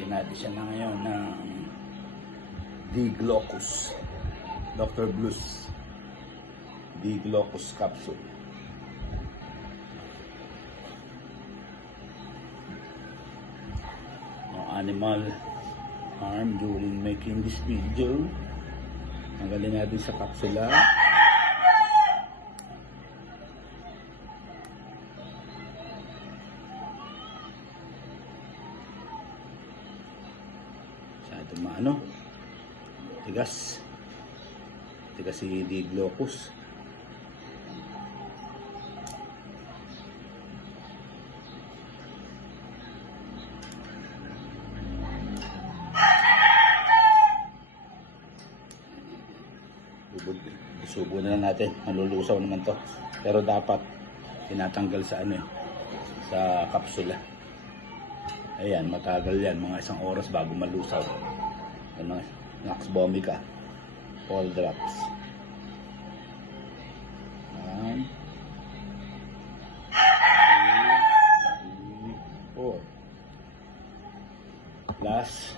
Bigyan natin siya na ngayon ng D-Glocus. Dr. Blues D-Glocus capsule. No animal harm during making this video. Tanggalin natin sa kapsula. Masyado maano. Tigas si D-Glocus. Subo na lang natin, malulusaw naman to, pero dapat tinatanggal sa sa kapsula. Ayan, matagal yan, mga 1 oras bago malusaw. Ano, Nux vomica 4 drops. 1 2 3 4 plus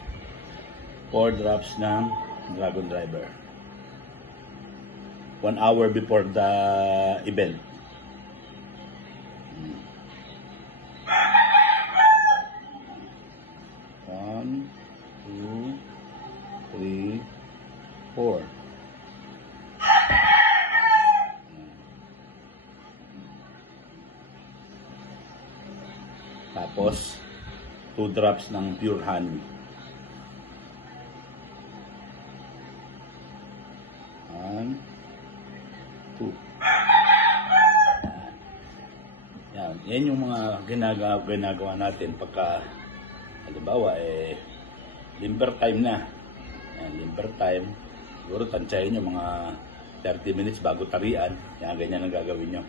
4 drops ng Dragon Driver. 1 hour before the event. One, 2, 3, 4. Tapos 2 drops ng pure honey. 1, 2. Yan yung mga ginagawa natin pagka halimbawa limber time na. Yan, limber time. Siguro tansyahin nyo mga 30 minutes bago tarian. Yan, ganyan ang gagawin nyo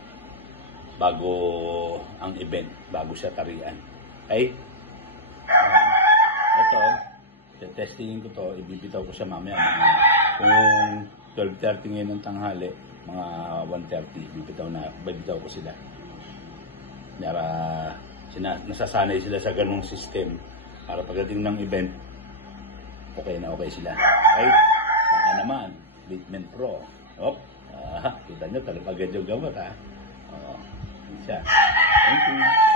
bago ang event, bago siya tarian. Okay? Ito, testingin ko to, ibibitaw ko siya mamaya kung 12:30 ngayon ng tanghali, mga 1:30, bibitaw ko sila. Para nasasanay sila sa ganung system para pagdating ng event, okay na okay sila. Okay? Baka naman, Treatment Pro. Kita nyo, talapagad yung gamot ha. Siya. Thank you.